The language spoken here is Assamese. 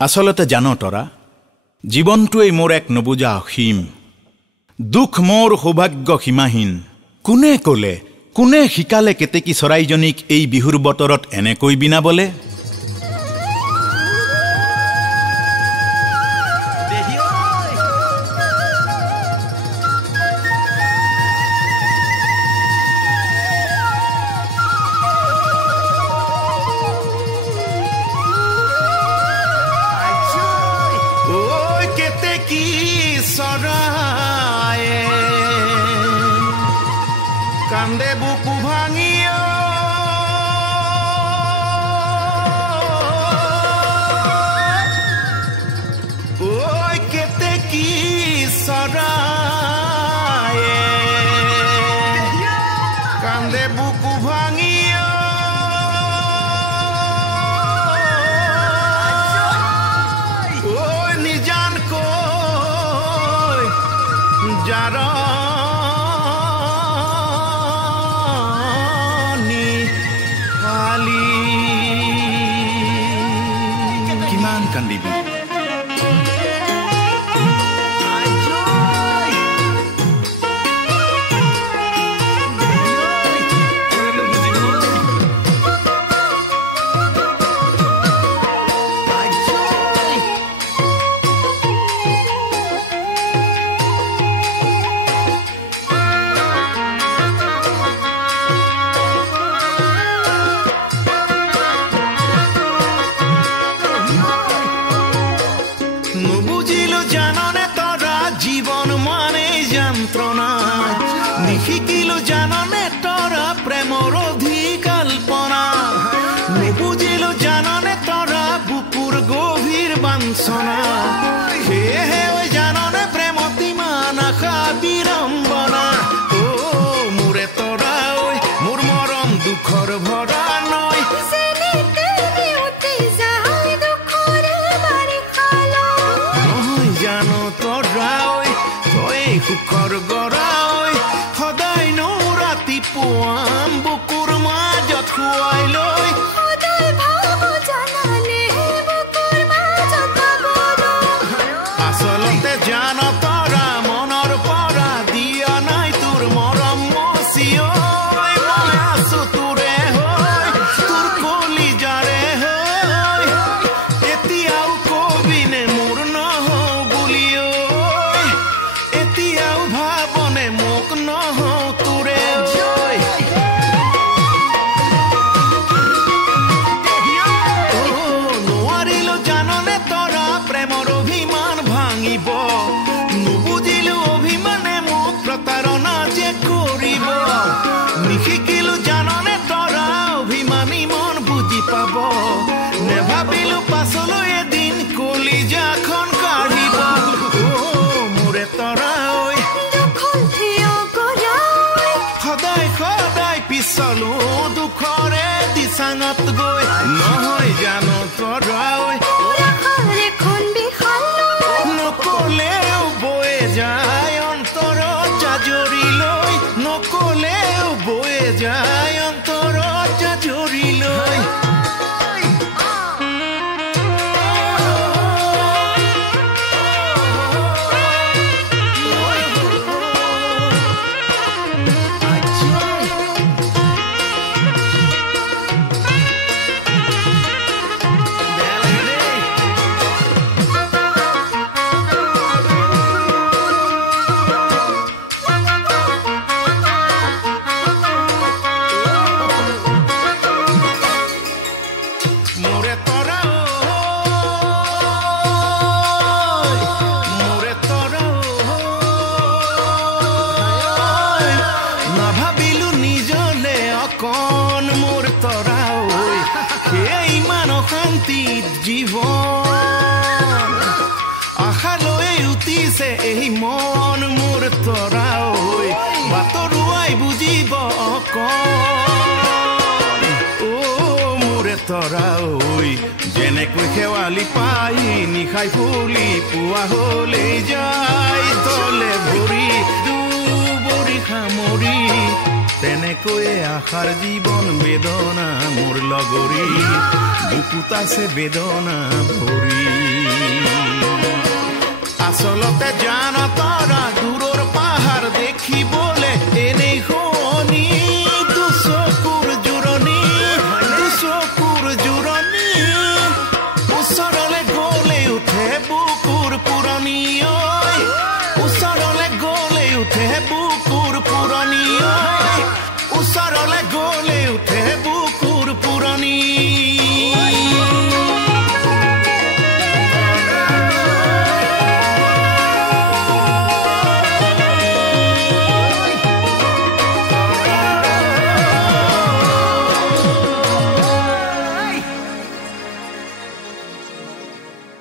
আচলতে জানো তৰা জীৱনটোৱেই মোৰ এক নবুজা অসীম দুখ মোৰ সৌভাগ্য সীমাহীন কোনে ক'লে কোনে শিকালে কেতেকী চৰাইজনীক এই বিহুৰ বতৰত এনেকৈ বিনাবলে কান্দে বুকু ভাঙিও ওই কেতেকী চৰায়ে কান্দে বুকু ভাঙিও ওই নিজান কৈ যাৰ কান্দিবি নিশিকিলো জাননে তৰা প্ৰেমৰ অধিকল্পনা নুবুজিলো জাননে তৰা বুকুৰ গভীৰ বাঞ্ছনা সেয়েহে ঐ জাননে প্ৰেমত ইমান আশা বিৰম্বনা মোৰে তৰা ঐ মোৰ মৰম দুখৰ ভৰা নৈ নহয় জানো তৰা ঐ তই সুখৰ গৰা পুৱাম বুকুৰ মাজত খুৱাই লৈ আচলতে জান তৰা মনৰ পৰা দিয়া নাই তোৰ মৰম মচিও মই আছো তোৰে হৈ তোৰ কলিজাৰে হৈ এতিয়াও কবিনে মোৰ নহওঁ বুলিও এতিয়াও ভাবনে মোক নহওঁ তোৰে নুবুজিলো অভিমানে মোক প্ৰতাৰণা যে কৰিব নিশিকিলো জাননে তৰা অভিমানী মন বুজি পাব নেভাবিলো পাছলৈ এদিন কলিজাখন কাঢ়িব মোৰে তৰা ঐ সদায় সদায় পিছলো দুখৰে দিচাঙত গৈ নহয় জানো তৰা ঐ নকলেও বয়ে যায় অন্তৰত জাজৰি লৈ নকলেও বয়ে যায় অন্তৰত জাজৰি লৈ নাভাবিলো নিজলে অকণ মোৰ তৰা ঐ ইমান অশান্তিত জীৱন আশা লৈ উঠিছে এই মন মোৰ তৰা ঐ বাতৰুৱাই বুজিব অকণ মোৰে তৰা ঐ যেনেকৈ শেৱালি পাই নিশাই ফুলি পুৱা হলেই যায় তলে ভৰি দুবৰি সামৰি তেনেকৈয়ে আশাৰ জীৱন বেদনা মোৰ লগৰী বুকুত আছে বেদনা ভৰি কুচা